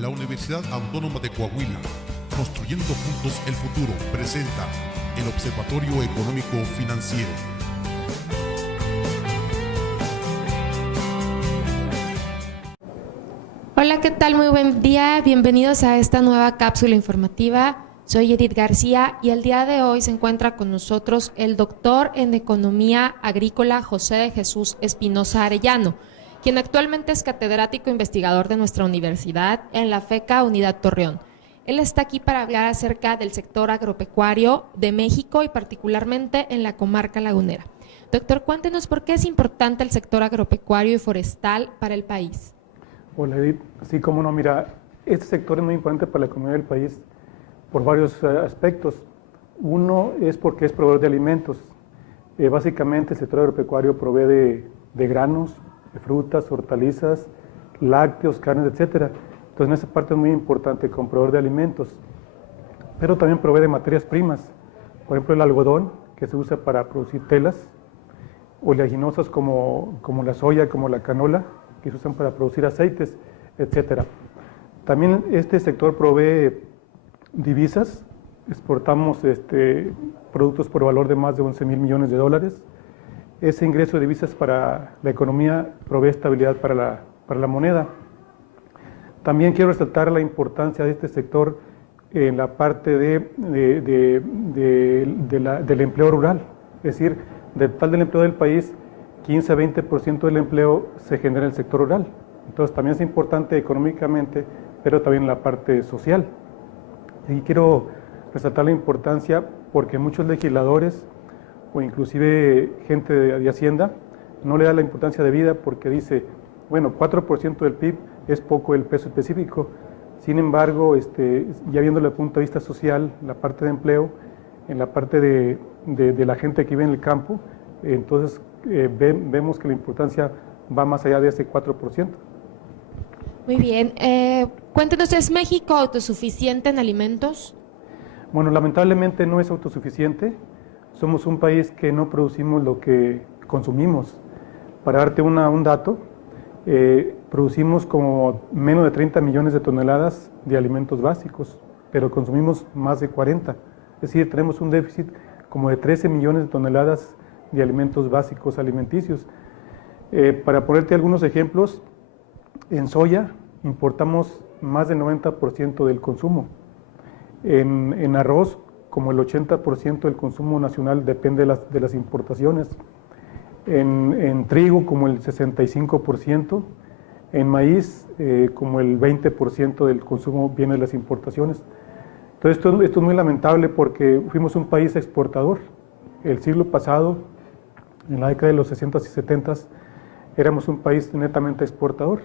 La Universidad Autónoma de Coahuila, construyendo juntos el futuro, presenta el Observatorio Económico Financiero. Hola, ¿qué tal? Muy buen día. Bienvenidos a esta nueva cápsula informativa. Soy Edith García y el día de hoy se encuentra con nosotros el doctor en Economía Agrícola José de Jesús Espinosa Arellano, quien actualmente es catedrático investigador de nuestra universidad en la FECA Unidad Torreón. Él está aquí para hablar acerca del sector agropecuario de México y particularmente en la comarca lagunera. Doctor, cuéntenos por qué es importante el sector agropecuario y forestal para el país. Hola Edith, sí, cómo no, mira, este sector es muy importante para la economía del país por varios aspectos. Uno es porque es proveedor de alimentos. Básicamente el sector agropecuario provee de granos, de frutas, hortalizas, lácteos, carnes, etcétera. Entonces en esa parte es muy importante como proveedor de alimentos. Pero también provee de materias primas. Por ejemplo, el algodón, que se usa para producir telas, oleaginosas como la soya, como la canola, que se usan para producir aceites, etcétera. También este sector provee divisas. Exportamos productos por valor de más de 11 mil millones de dólares. Ese ingreso de divisas para la economía provee estabilidad para la moneda. También quiero resaltar la importancia de este sector en la parte del empleo rural, es decir, del total del empleo del país, 15 a 20% del empleo se genera en el sector rural. Entonces también es importante económicamente, pero también en la parte social. Y quiero resaltar la importancia porque muchos legisladores o inclusive gente de Hacienda no le da la importancia de vida porque dice, bueno, 4% del PIB es poco el peso específico. Sin embargo, ya viendo el punto de vista social, la parte de empleo, en la parte de la gente que vive en el campo, entonces vemos que la importancia va más allá de ese 4%. Muy bien. Cuéntenos, ¿es México autosuficiente en alimentos? Bueno, lamentablemente no es autosuficiente. Somos un país que no producimos lo que consumimos. Para darte un dato, producimos como menos de 30 millones de toneladas de alimentos básicos, pero consumimos más de 40. Es decir, tenemos un déficit como de 13 millones de toneladas de alimentos básicos alimenticios. Para ponerte algunos ejemplos, en soya importamos más del 90% del consumo. En arroz, como el 80% del consumo nacional depende de las importaciones. En trigo, como el 65%. En maíz, como el 20% del consumo viene de las importaciones. Entonces esto es muy lamentable porque fuimos un país exportador. El siglo pasado, en la década de los 60s y 70s, éramos un país netamente exportador.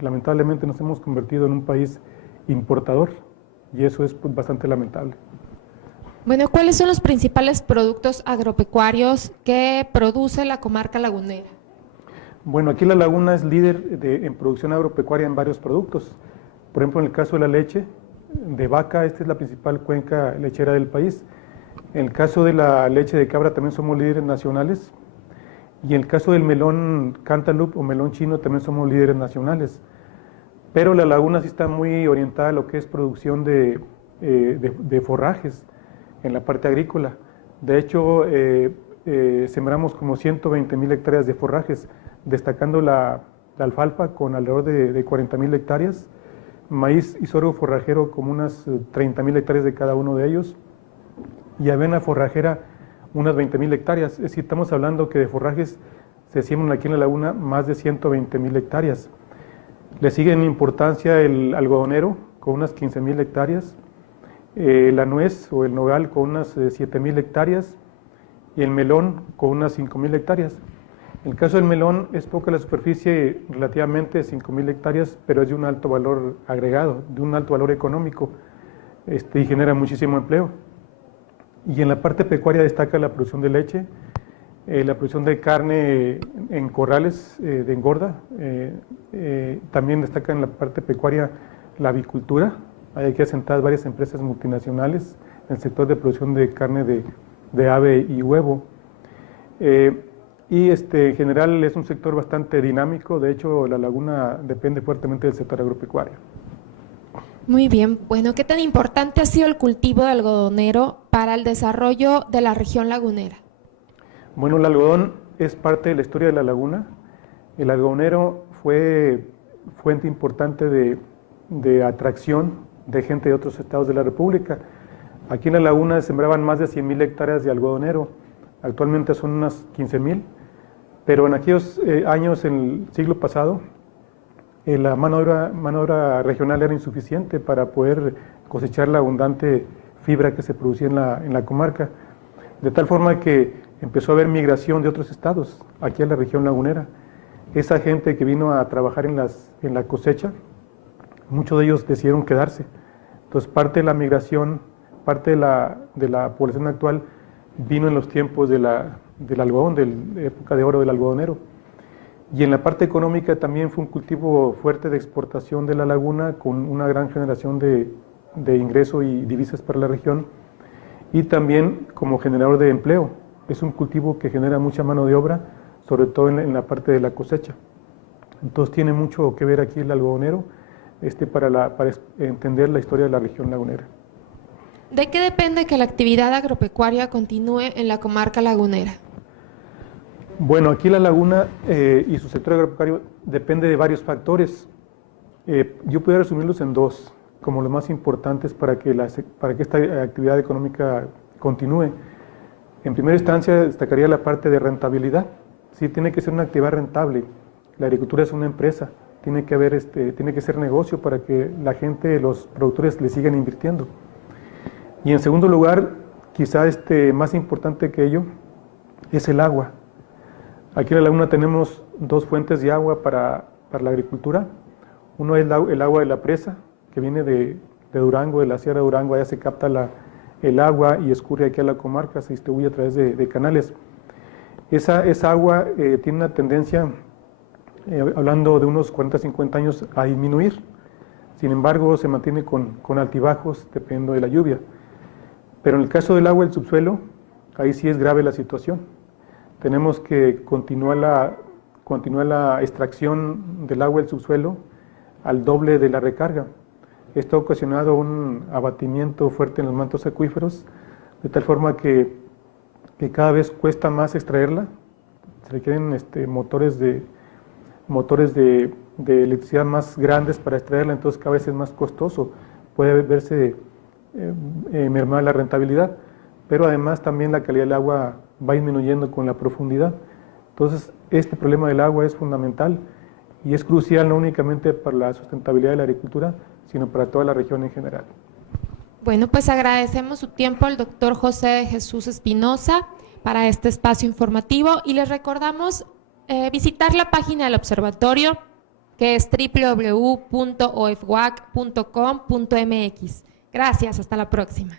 Lamentablemente nos hemos convertido en un país importador y eso es bastante lamentable. Bueno, ¿cuáles son los principales productos agropecuarios que produce la comarca lagunera? Bueno, aquí la laguna es líder en producción agropecuaria en varios productos. Por ejemplo, en el caso de la leche de vaca, esta es la principal cuenca lechera del país. En el caso de la leche de cabra también somos líderes nacionales. Y en el caso del melón Cantaloupe o melón chino también somos líderes nacionales. Pero la laguna sí está muy orientada a lo que es producción de forrajes en la parte agrícola. De hecho, sembramos como 120,000 hectáreas de forrajes, destacando la alfalfa con alrededor de 40,000 hectáreas, maíz y sorgo forrajero como unas 30,000 hectáreas de cada uno de ellos, y avena forrajera unas 20,000 hectáreas. Es decir, estamos hablando que de forrajes se siembran aquí en la laguna más de 120,000 hectáreas. Le sigue en importancia el algodonero con unas 15,000 hectáreas, la nuez o el nogal con unas 7,000 hectáreas y el melón con unas 5,000 hectáreas. En el caso del melón es poca la superficie, relativamente 5,000 hectáreas, pero es de un alto valor agregado, de un alto valor económico y genera muchísimo empleo. Y en la parte pecuaria destaca la producción de leche, la producción de carne en corrales de engorda, también destaca en la parte pecuaria la avicultura. Hay aquí asentadas varias empresas multinacionales en el sector de producción de carne de ave y huevo. Y en general es un sector bastante dinámico. De hecho, la laguna depende fuertemente del sector agropecuario. Muy bien, bueno, ¿qué tan importante ha sido el cultivo de algodonero para el desarrollo de la región lagunera? Bueno, el algodón es parte de la historia de la laguna. El algodonero fue fuente importante de atracción de gente de otros estados de la República. Aquí en la laguna sembraban más de 100,000 hectáreas de algodonero, actualmente son unas 15,000, pero en aquellos años, en el siglo pasado, la mano de obra regional era insuficiente para poder cosechar la abundante fibra que se producía en la comarca, de tal forma que empezó a haber migración de otros estados aquí a la región lagunera. Esa gente que vino a trabajar en la cosecha, muchos de ellos decidieron quedarse. Entonces parte de la migración, parte de la población actual vino en los tiempos del algodón, de la época de oro del algodonero. Y en la parte económica también fue un cultivo fuerte de exportación de la laguna, con una gran generación de ingreso y divisas para la región, y también como generador de empleo. Es un cultivo que genera mucha mano de obra, sobre todo en la parte de la cosecha. Entonces tiene mucho que ver aquí el algodonero para entender la historia de la región lagunera. ¿De qué depende que la actividad agropecuaria continúe en la comarca lagunera? Bueno, aquí la laguna y su sector agropecuario depende de varios factores. Yo podría resumirlos en dos, como los más importantes para que esta actividad económica continúe. En primera instancia destacaría la parte de rentabilidad. Sí, tiene que ser una actividad rentable. La agricultura es una empresa, tiene que ser negocio para que la gente, los productores le sigan invirtiendo. Y en segundo lugar, quizá más importante que ello, es el agua. Aquí en la laguna tenemos dos fuentes de agua para la agricultura. Uno es el agua de la presa, que viene de Durango, de la Sierra de Durango. Allá se capta el agua y escurre aquí a la comarca, se distribuye a través de canales. Esa agua tiene una tendencia, hablando de unos 40, 50 años, a disminuir. Sin embargo, se mantiene con altibajos dependiendo de la lluvia. Pero en el caso del agua del subsuelo, ahí sí es grave la situación. Tenemos que continuar la extracción del agua del subsuelo al doble de la recarga. Esto ha ocasionado un abatimiento fuerte en los mantos acuíferos, de tal forma que cada vez cuesta más extraerla. Se requieren motores de electricidad más grandes para extraerla, entonces cada vez es más costoso. Puede verse mermada la rentabilidad, pero además también la calidad del agua va disminuyendo con la profundidad. Entonces, este problema del agua es fundamental y es crucial no únicamente para la sustentabilidad de la agricultura, sino para toda la región en general. Bueno, pues agradecemos su tiempo al doctor José de Jesús Espinosa para este espacio informativo y les recordamos visitar la página del observatorio, que es www.ofwac.com.mx. Gracias, hasta la próxima.